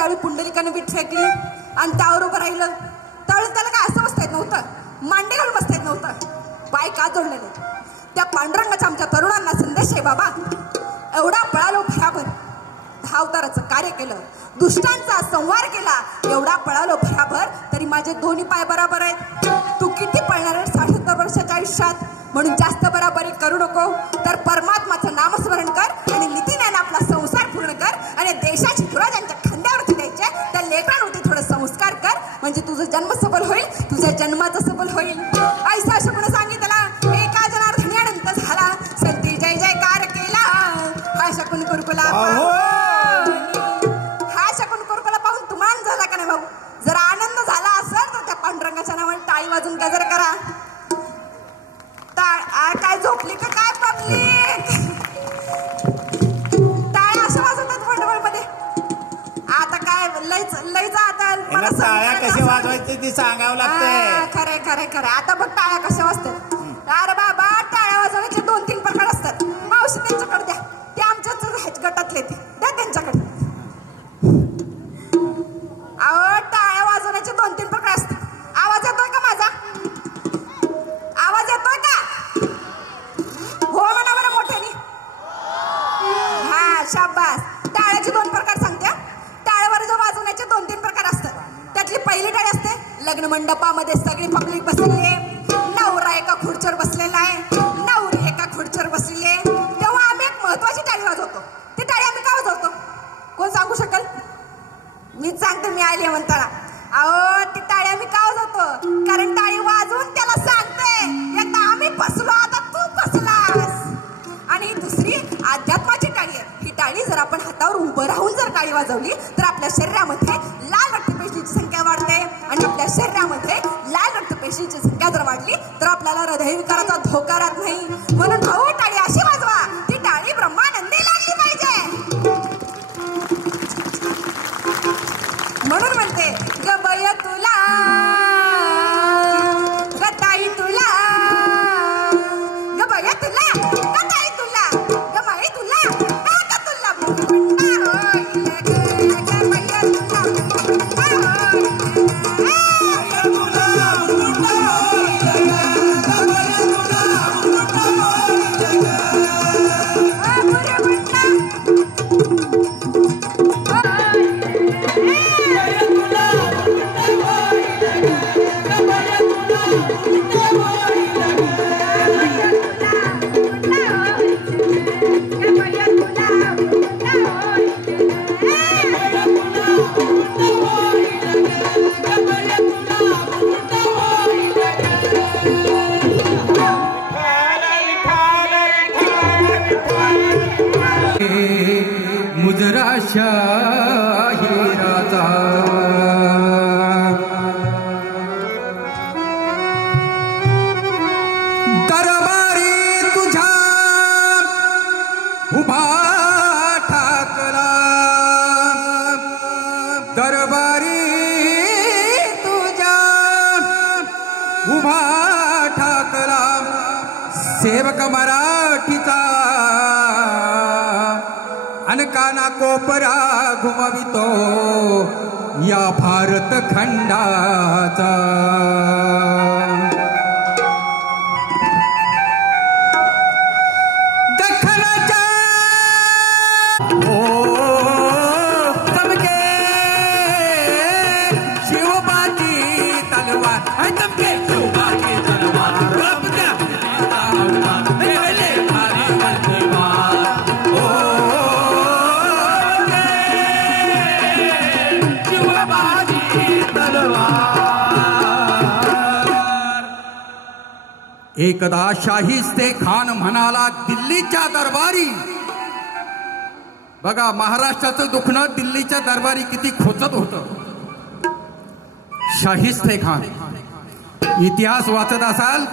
ज्यावेळी पुंडलिकाने बीट फेकली आणि त्यावर उभं राहिलं त्यावेळी त्याला काय असं बसता येत नव्हतं, मांडी घालून बसता येत नव्हतं, पाय का जोडलेले. त्या पांडुरंगाच्या आमच्या तरुणांना संदेश आहे बाबा. एवढा पळालो भराभर, 10 अवताराचं कार्य केलं, दुष्टांचा संहार केला, एवढा पळालो भराभर, तरी माझे दोन्ही पाय बराबर आहेत. तू किती पळणार आहे 60 वर्षाच्या आयुष्यात, म्हणून जास्त बराबरी करू नको. तर परमात्माचं नामस्मरण कर आणि नीतीने आपला संसार पूर्ण कर आणि देशाची धुरा ज्यांच्या खांद्यावरती द्यायचे त्या लेकरांवरती थोडं संस्कार कर, म्हणजे तुझं जन्म सबल होईल, तुझ्या जन्माचं सबल होईल. ऐसा शकुन सांगितला एका जनार्दनी अनंत झाला, संती जय जयकार केला. हा शकुन कुरकुला पाहून तुम्हाला झाला का नाही भाऊ? जर आनंद झाला असेल तर त्या पांडुरंगाच्या नावाने टाळी वाजून गजर करा. काय झोपली का काय पब्लिक? टाळ्या अशा वाजवतात मंडळ मध्ये. आता काय लयच आता टाळ्या कशी वाजवायची ती सांगावं लागतंय. खरे खरे खरे. आता बघ टाळ्या कशा वाजतात. अरे बाबा टाळ्या वाजवण्याचे 2-3 प्रकार असतात. मावशी त्यांच्याकडे द्या, ते आमच्याच गटातले ते द्या त्यांच्याकडे. अहो टाळ्या वाजवण्याचे 2-3 प्रकार असतात. आवाज येतोय का माझा? आवाज येतोय का? हो म्हणा बरं मोठ्याने. हा शाबास. टाळ्याचे 2 प्रकार सांगते. टाळ्यावर जो वाजवण्याचे 2-3 प्रकार असतात. त्यातली पहिली टाळी असते लग्न मंडपामध्ये सगळी पब्लिक बसलेली आहे, नवरा एका खुर्चीवर बसलेला आहे, नवरी एका खुर्चीवर बसलेली आहे, तेव्हा आम्ही एक महत्वाची टाळी वाजवतो. ती टाळी आम्ही का वाजवतो कोण सांगू शकेल? मीच सांगते, मी आली म्हणताना. अहो ती टाळी आम्ही का वाजवतो? कारण टाळी वाजवून त्याला सांगते एकदा आम्ही बसलो, आता तू बसलास. आणि दुसरी अध्यात्माची टाळी आहे. ही टाळी जर आपण हातावर उभं राहून जर टाळी वाजवली तर आपल्या शरीरामध्ये लाल रक्तपेशीची संख्या वाढते आणि आपल्या शरीरामध्ये लाल रक्तपेशीची संख्या जर वाढली तर आपल्याला हृदयविकाराचा धोका राहत नाही. म्हणून भाऊ टाळी अशी वाजवा, ती टाळी ब्रह्मानंदी लागली पाहिजे. म्हणून म्हणते गबय तुला गताई तुला, गबय तुला गताई तुला, गमाई तुला काका तुला, मुंडा होईल गबय शाहिराचा दरबारी तुझ्या उभा ठाकला, दरबारी तुझ्या उभा ठाकला, सेवक मराठीचा अनकाना कोपरा घुमवितो या भारत खंडाचा. दख्खनच्या ओ चमके शिवबाची तलवार, चमके शिवबाची तलवार, एकदा शाहिस्ते खान म्हणाला दिल्लीच्या दरबारी. बघा महाराष्ट्राचं दुखणं दिल्लीच्या दरबारी किती खोचत होतं. शाहिस्ते खान इतिहास वाचत असाल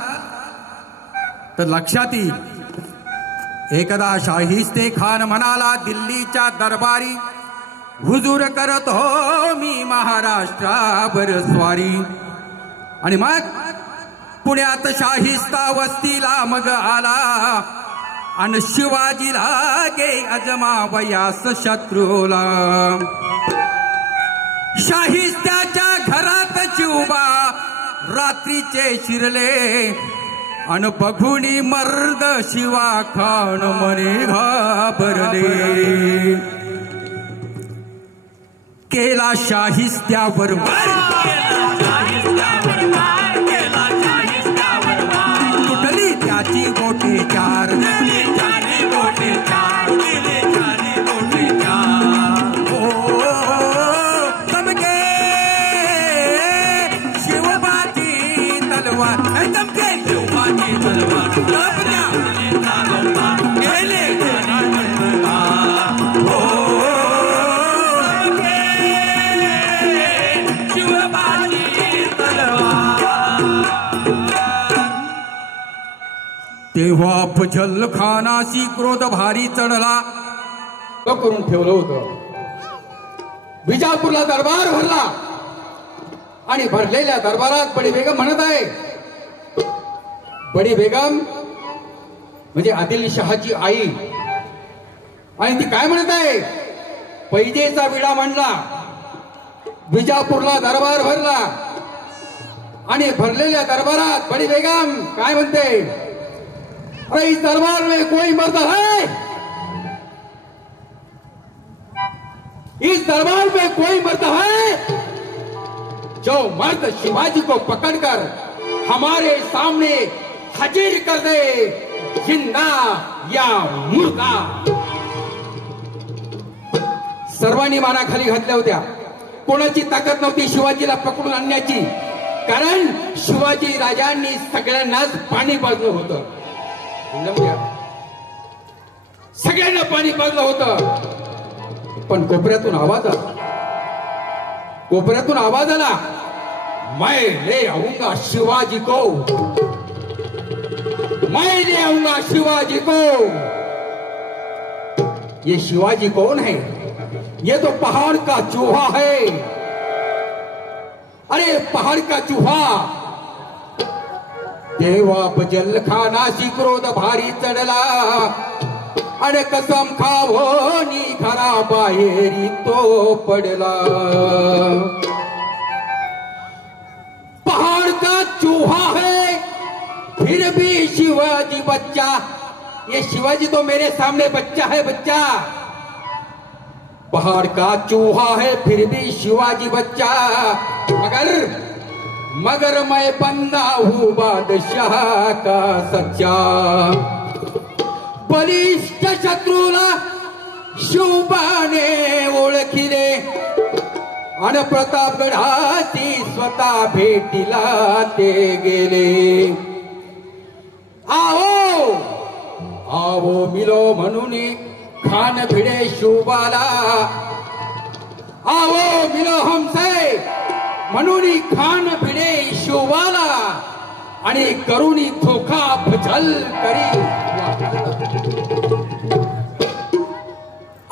तर लक्षात येईल. एकदा शाहिस्ते खान म्हणाला दिल्लीच्या दरबारी, हुजूर करत हो मी महाराष्ट्रावर स्वारी. आणि मग पुण्यात शाहिस्ता वस्तीला मग आला आणि शिवाजीला गे अजमावयास शत्रूला. शाहिस्त्याच्या घरात चिवबा रात्रीचे शिरले अन बघुनी मर्द शिवा खान मने घाबरले. केला शाहिस्त्यावर वार, तुटली त्याची गोटी चार, चमके शिवबाची तलवार, चमके शिवबाची तलवार, गेले तेव्हा अफजल खानाशी क्रोध भारी चढला. करून ठेवलं होतं. विजापूरला दरबार भरला आणि भरलेल्या दरबारात बडी बेगम म्हणत आहे. बडी बेगम म्हणजे आदिलशहाची आई. आणि ती काय म्हणत आहे? पैजेचा विडा मांडला, विजापूरला दरबार भरला आणि भरलेल्या दरबारात बडी बेगम काय म्हणते? अरे इस दरबार में कोई मर्द है? इस दरबार में कोई मर्द है जो मर्द शिवाजी को पकड़कर हमारे सामने हाजिर कर दे, जिंदा या मुर्दा. सर्वांनी माना खाली घातल्या होत्या. कोणाची ताकद नव्हती शिवाजीला पकडून आणण्याची, कारण शिवाजी राजांनी सगळ्यांनाच पाणी पाजलं होतं. सगळ्यांना पाणी पाजलं होतं. पण कोपऱ्यातून आवाज आला. कोपऱ्यातून आवाज आला, मैं ले आऊंगा शिवाजी को, मैं ले आऊंगा शिवाजी को. ये शिवाजी कौन है? ये तो पहाड़ का चूहा है. अरे पहाड़ का चूहा. तेव्हा अफजल खानाशी क्रोध भारी चढला आणि कसम खावोनी घराबाहेरी तो पडला. पहाड़ का चूहा है फिर भी शिवाजी बच्चा. ये शिवाजी तो मेरे सामने बच्चा है, बच्चा. पहाड़ का चूहा है फिर भी शिवाजी बच्चा. मगर मैं बंदा हूं बादशाह का सच्चा. बलिष्ठ शत्रूला शिवबाने ओळखिले आणि प्रतापगडाची स्वतः भेटीला ते गेले. आओ आओ मिलो म्हणून खान भिडे शिवबाला. आओ मिलो हमसे म्हणून खान भिडे शिवबाला आणि करुणी धोका अफजल करी.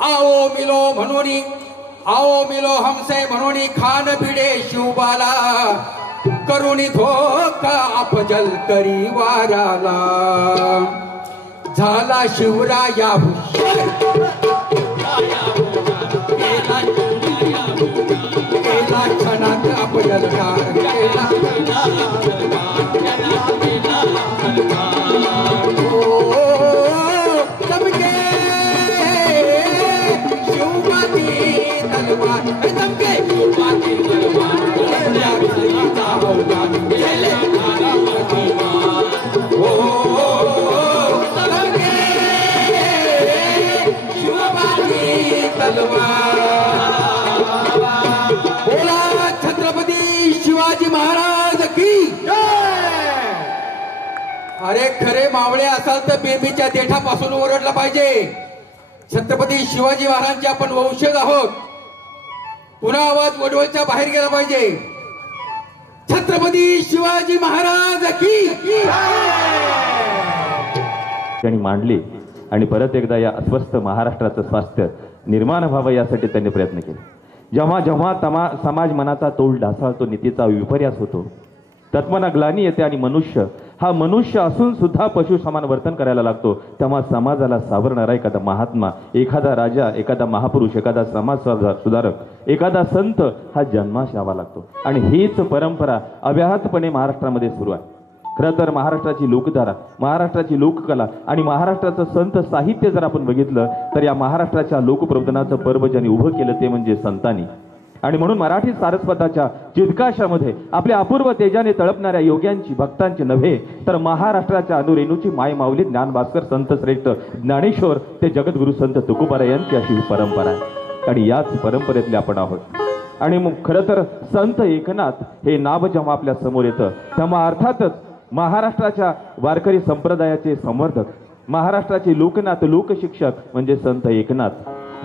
आओ मिलो म्हणून, आओ मिलो हमसे म्हणून खान भिडे शिवबाला, करुणी धोका अफजल करी वाराला. झाला शिवराया केला क्षणात अफजलकार केला. चमके शिवबाची तलवार, चमके शिवबाची तलवार. शिवबाची तलवार. बोला छत्रपती शिवाजी महाराज की जय. अरे खरे मावळे असाल तर बेबीच्या देठापासून ओरडला पाहिजे. छत्रपती शिवाजी महाराजांचे आपण वंशज आहोत. पुन्हा आवाज वडवळच्या बाहेर गेला पाहिजे. छत्रपती शिवाजी महाराज की त्यांनी मांडली आणि परत एकदा या अस्वस्थ महाराष्ट्राचं स्वास्थ्य निर्माण व्हावं यासाठी त्यांनी प्रयत्न केले. जेव्हा जेव्हा समाज मनाचा तोल ढासळतो, नीतीचा विपर्यास होतो, तत्मना ग्लानी येते आणि मनुष्य हा मनुष्य असून सुद्धा पशु समान वर्तन करायला लागतो. तेव्हा समाजाला सावरणारा एखादा महात्मा, एखादा राजा, एखादा महापुरुष, एखादा समाज सुधारक, एखादा संत हा जन्मास यावा लागतो. आणि हीच परंपरा अव्याहतपणे महाराष्ट्रामध्ये सुरू आहे. खरं तर महाराष्ट्राची लोकधारा, महाराष्ट्राची लोककला आणि महाराष्ट्राचं संत साहित्य जर आपण बघितलं तर या महाराष्ट्राच्या लोकप्रबोधनाचं पर्व ज्यांनी उभं केलं ते म्हणजे संतांनी. आणि म्हणून मराठी सारस्वताच्या चिदकाशामध्ये आपल्या अपूर्व तेजाने तळपणाऱ्या योग्यांची, भक्तांची नव्हे तर महाराष्ट्राच्या अनुरेणूची माय माऊली ज्ञानभास्कर संत श्रेष्ठ ज्ञानेश्वर ते जगद्गुरु संत तुकोबाराय यांची अशी ही परंपरा आहे. आणि याच परंपरेतले आपण आहोत. आणि मग खरं तर संत एकनाथ हे नाव जेव्हा आपल्या समोर येतं तेव्हा अर्थातच महाराष्ट्राच्या वारकरी संप्रदायाचे संवर्धक, महाराष्ट्राचे लोकनाथ, लोकशिक्षक म्हणजे संत एकनाथ,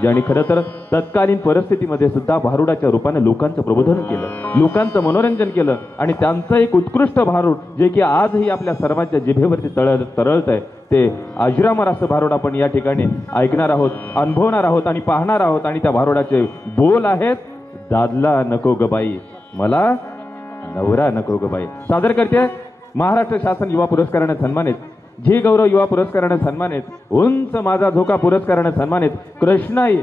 ज्यांनी खरं तर तत्कालीन परिस्थितीमध्ये सुद्धा भारुडाच्या रूपाने लोकांचं प्रबोधन केलं, लोकांचं मनोरंजन केलं. आणि त्यांचं एक उत्कृष्ट भारूड जे की आजही आपल्या सर्वांच्या जिभेवरती तरळत आहे ते अजरामर असं भारूड आपण या ठिकाणी ऐकणार आहोत, अनुभवणार आहोत आणि पाहणार आहोत. आणि त्या भारुडाचे बोल आहेत, दादला नको ग बाई मला नवरा नको ग बाई. सादर करते महाराष्ट्र शासन युवा पुरस्काराने सन्मानित, जी गौरव युवा पुरस्काराने सन्मानित, उंच माझा झोका पुरस्काराने सन्मानित कृष्णाई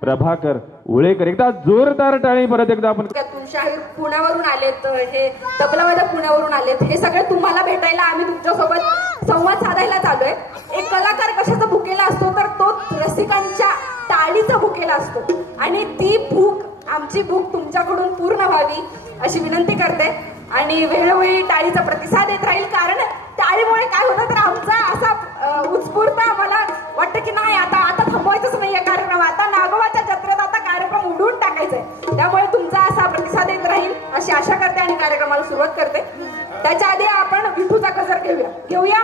प्रभाकर उळेकर. एकदा जोरदार टाळी परत एकदा आपण. तुमच्याही पुण्यावरून आलेत, हे तबलावादक पुण्यावरून आलेत, हे सगळे तुम्हाला भेटायला आम्ही तुमच्यासोबत संवाद साधायला चालूय. एक कलाकार कशाचा भुकेला असतो तर तो रसिकांच्या टाळीचा भुकेला असतो. आणि ती भूक, आमची भूक तुमच्याकडून पूर्ण व्हावी अशी विनंती करते. आणि वेळोवेळी टाळीचा प्रतिसाद येत राहील, कारण टाळीमुळे काय होतं तर आमचा असा उत्स्फूर्त आम्हाला वाटतं की नाही आता थांबवायचंच नाही या कार्यक्रम, आता नागोबाच्या जत्रेत आता कार्यक्रम उडवून टाकायचाय. त्यामुळे तुमचा असा प्रतिसाद येत राहील अशी आशा करते आणि कार्यक्रमाला सुरुवात करते. त्याच्या आधी आपण विठूचा गजर घेऊया.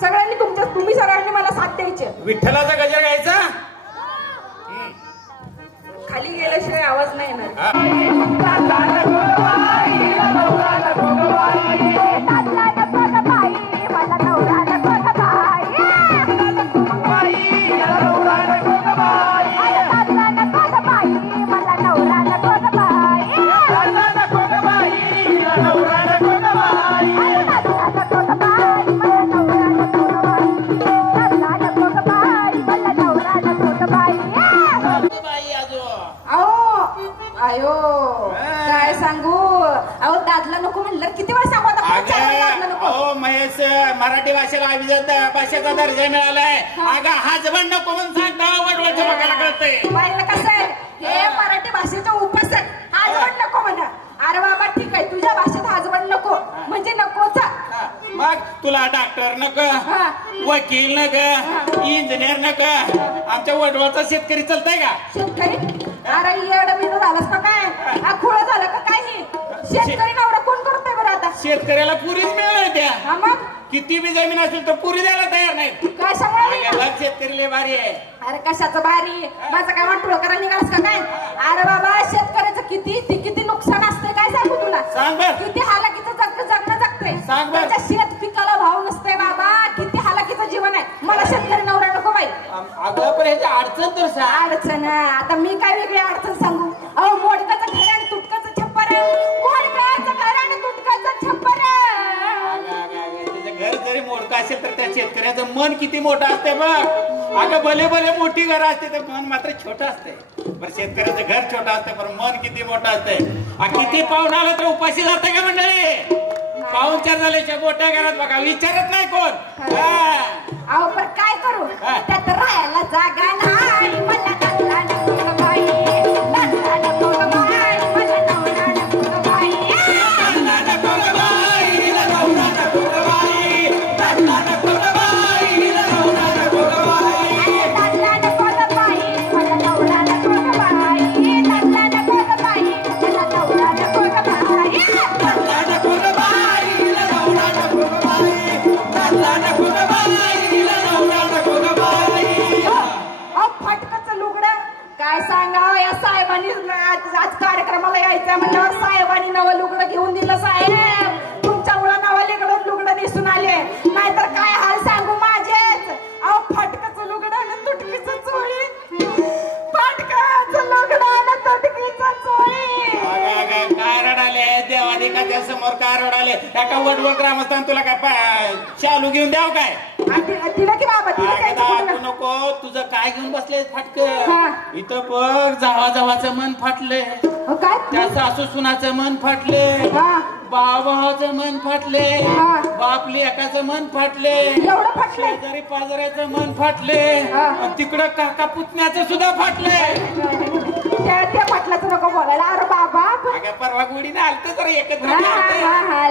सगळ्यांनी तुम्ही सगळ्यांनी मला साथ द्यायची. विठ्ठलाचा गजर गायचा, खाली गेल्याशिवाय आवाज नाही येणार. काय सांगू अहो, दादला नको म्हणलं किती वेळ सांगू आता. महेश मराठी भाषेला अभिजात भाषेचा दर्जा मिळालाय. अगं हाजबंड नको म्हणून सांगता वडवडच्या बघायला कळतंय. कसं आहे हे मराठी भाषेच्या उपासक हाजबंड नको म्हणा. अरे बाबा ठीक आहे, तुझ्या भाषेत हाजबंड नको म्हणजे नकोच. मग तुला डॉक्टर नको, वकील नको, इंजिनियर नको, आमच्या वडवळचा शेतकरी चालतंय का? शेतकरी अरे एवढा बिंदू झालास का काय? खुळ झालं का काही? शेतकरी नवरा कोण करतोय बरं आता? शेतकऱ्याला पुरीच मिळणार त्या. मग किती बी जमीन असेल तर पुरी द्यायला तयार नाही. काय सांगा शेतकरी लय भारी आहे. अरे कशाचं भारी? माझं काय वाटलं करायला निघालास का काय? अरे बाबा शेतकऱ्याचं किती नुकसान असतंय काय सांगू तुला? सांग बर. किती हालाकीचं जगणं जगतंय. सांग बर. त्याच्या शेत पिकाला भाव नसतोय बाबा, किती हालाकीचं जीवन आहे. मला शेतकरी नवरा नको बाई. अगं पण ह्याची अडचण तर सांग. अडचण आता मी काय वेगळी अडचण सांगू? अहो मोडकाचं घर आणि तुटकाचं छप्पर आहे. मोडकाचं घर आणि तुटकाचं छप्पर आहे. घर जरी मोठं असेल तर त्या शेतकऱ्याचं मन किती मोठं असते बघ. अगं भले मोठी घर असते तर मन मात्र छोटं असते. बरं शेतकऱ्याचं घर छोटं असतं पण मन किती मोठं असते. किती पाहुणा आला तर उपाशी जाते का मंडळी? पाहुणचार झाल्याशिवाय मोठ्या घरात बघा विचारत नाही कोण. अहो पण काय करू, त्यात राहायला जागा नाही. मला दादला नको बाई, दादला नको बाई, मला नवरा नको बाई, दादला नको बाई, नवरा नको बाई, दादला नको बाई, नवरा नको बाई, दादला नको बाई, मला नवरा नको बाई, दादला नको बाई, मला नवरा नको बाई, दादला नको बाई, नवरा नको बाई, दादला नको बाई, नवरा नको बाई. फटकच लुगडं काय सांगावं या साहेबांनी. आज कार्यक्रमाला यायचं म्हणल्यावर साहेबांनी नवं लुगडं घेऊन दिलं. साहेब तुमच्या मुलं नवं लुगडं दिसून आले, नाहीतर काय हाल सांगू माझेच. अहो फटकच लुगडं आणि तुटकीच चोळी, फटकच लुगडं आणि तुटकीच चोळी. काय रडाले देवाधिका माझ्या समोर काय रडाले एका वडवड ग्रामस्थान तुला काय शालू घेऊन द्याव काय दिलं की बाबा दाखवू नको तुझं काय घेऊन बसले फाटक इथं बघ जावाचं मन फाटले काय त्या सासू सुनाचं मन फाटले भावाचं मन फाटले बाप लेकाचं मन फाटले एवढं फाटले शेजारी पाजाऱ्याचं मन फाटले तिकडं काका पुतण्याचं सुद्धा फाटले त्या फाटल्याचं नको बोलायला अरे बाबा परवा गुडीने आलत तर एकत्र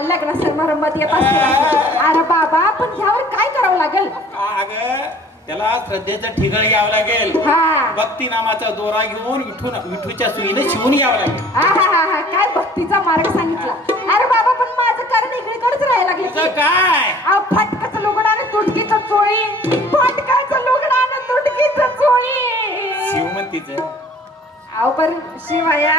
लग्न समारंभात येत असते अरे बाबा पण ह्यावर काय करावं लागेल अगं त्याला श्रद्धेचं ठिगळ घ्यावं लागेल भक्ती नामाचा दोरा घेऊन विठूच्या सुईने शिवून घ्यावं लागेल काय भक्तीचा मार्ग सांगितला अरे बाबा पण माझं कारण इकडेकडेच राहायला लागले काय फाटकाचं लुगडं आणि तुटकीचं चोळी फाटकाचं लुगडं आणि तुटकीचं चोळी शिवमंतीचं अहो पर शिवाया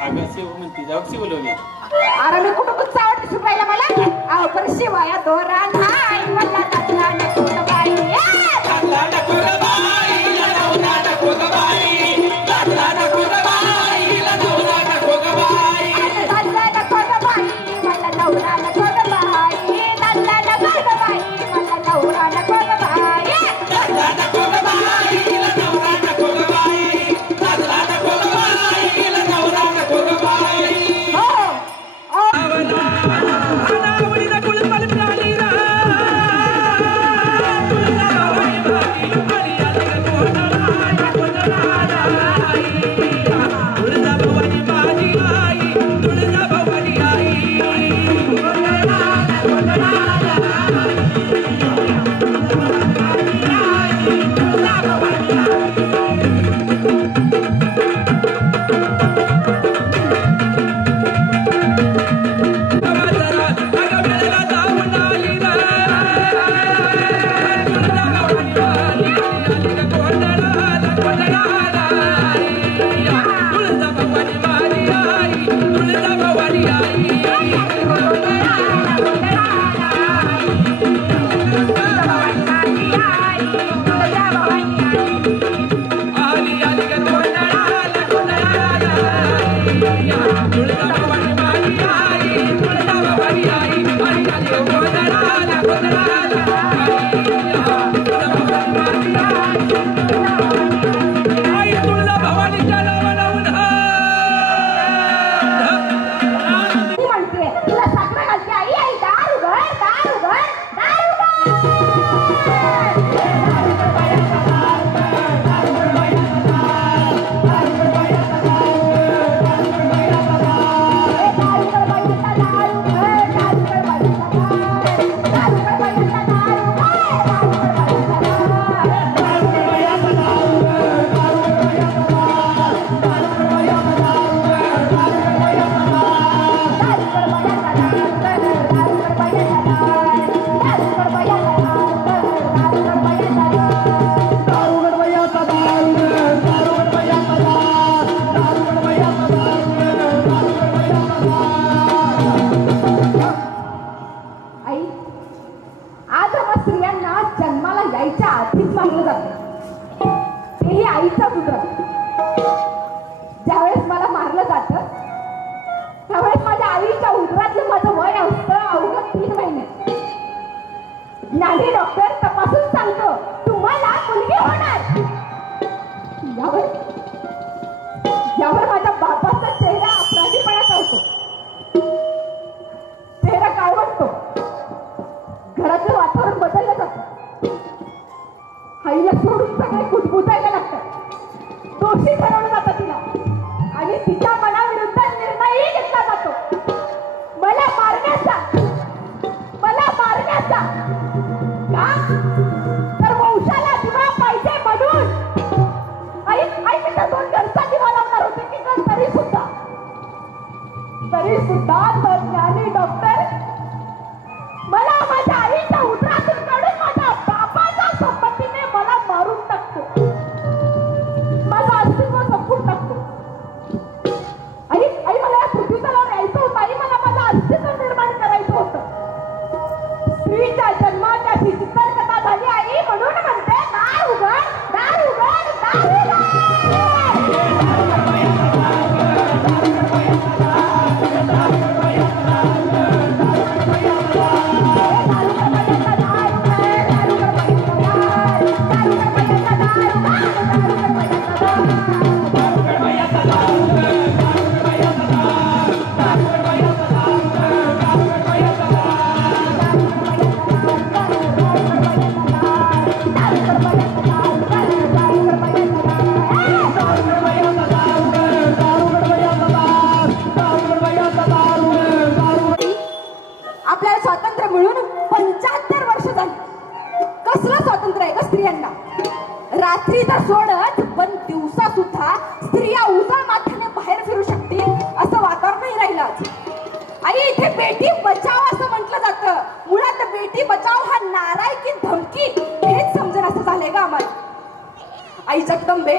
अगं शिवमंतीचं शिवलोनी अरे मी कुठं कुठं चावट दिसून राहिला मला अहो पर शिवाया दोरा नाही मला दादला नको बाई दादला नको बाई दादला नको बाई दादला नको बाई दादला नको बाई दादला नको बाई मला नवरा नको बाई दादला नको बाई मला नवरा नको बाई दादला नको बाई नवरा नको बाई दादला नको बाई नवरा नको बाई हो दार आई जगदंबे,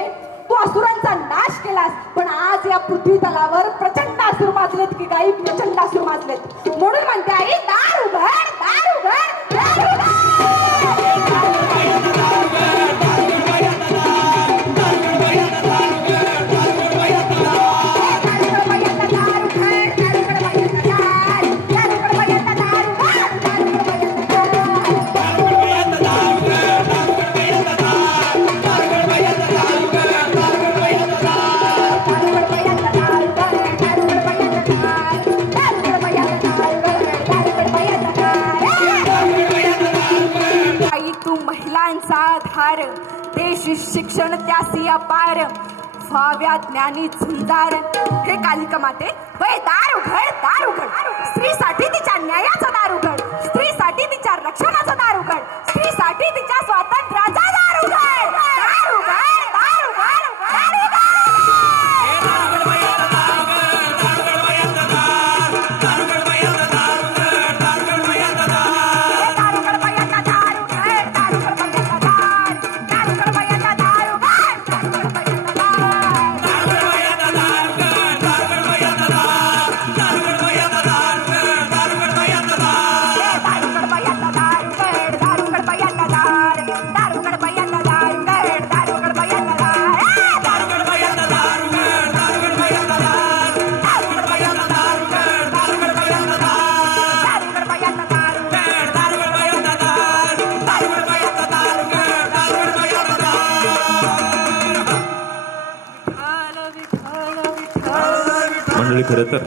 तू असुरांचा नाश केलास, पण आज या पृथ्वी तलावर प्रचंड असुर माजलेत की काही प्रचंड असुर माजलेत. म्हणून म्हणते आई, दार उघड, दार उघड, दार उघड. धार देश शिक्षण त्यासी अपार व्हाव्या ज्ञानी झुंजार. हे कालिका माते, वय दार उघड, दार उघड. स्त्रीसाठी तिच्या न्यायाचा दार उघड, स्त्रीसाठी तिच्या रक्षणाचा दार उघड, स्त्रीसाठी तिच्या स्वातंत्र्याचा दार उघड. दार उघड, दार उघड, दार उघड. मंडळी, खरं तर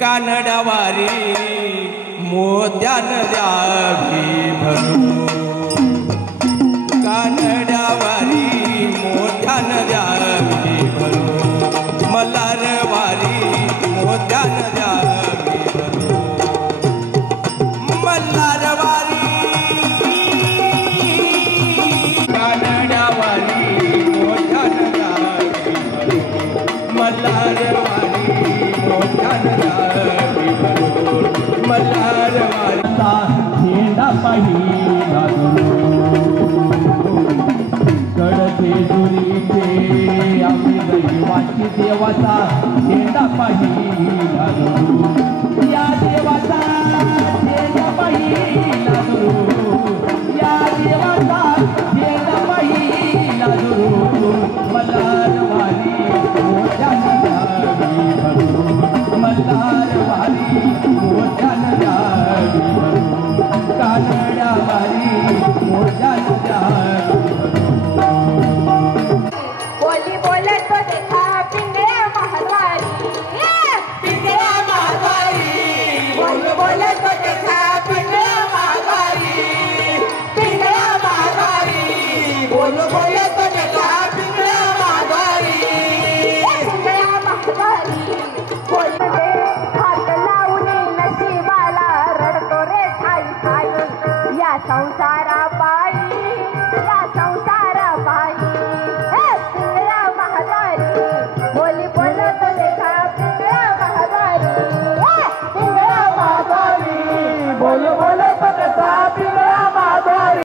कानडावारी मोत्यान द्यावी भरू, कानडावारी मोत्यान द्यावी भरू, मल्हारवारी मोत्यान द्यावी भरू, मल्हारवारी कानडावारी मोत्यान द्यावी भरू, मल्हारवारी मोत्यान द्यावी भरू, मल्हारवारीचा झेंडा पाहिला कडके जुरीचे आम्ही दैवाची देवाचा झेंडा पाहिला या देवाचा झेंडा पाहिला या देवाचा झेंडा पाहिला मल्हारवारी मोत्यान द्यावी भरू, मल्हारवारी मोत्यान द्यावी भरू, कानडावारी